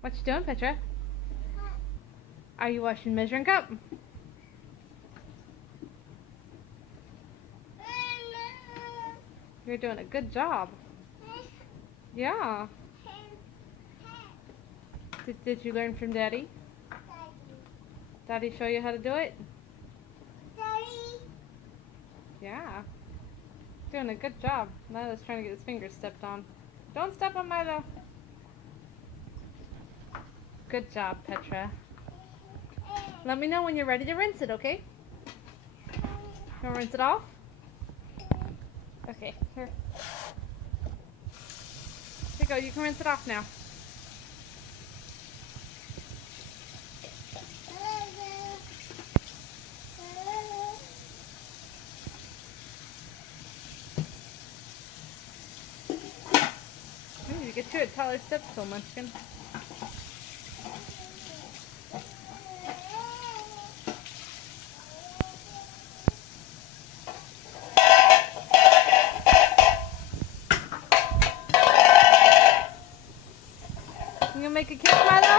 What you doing, Petra? Are you washing measuring cup? You're doing a good job. Yeah. Did you learn from Daddy? Daddy show you how to do it? Yeah. Doing a good job. Milo's trying to get his fingers stepped on. Don't step on Milo. Good job, Petra. Let me know when you're ready to rinse it, okay? You want to rinse it off? Okay, here. Here you go, you can rinse it off now. Ooh, you get to it, taller steps so Munchkin. You gonna make a kiss, Milo?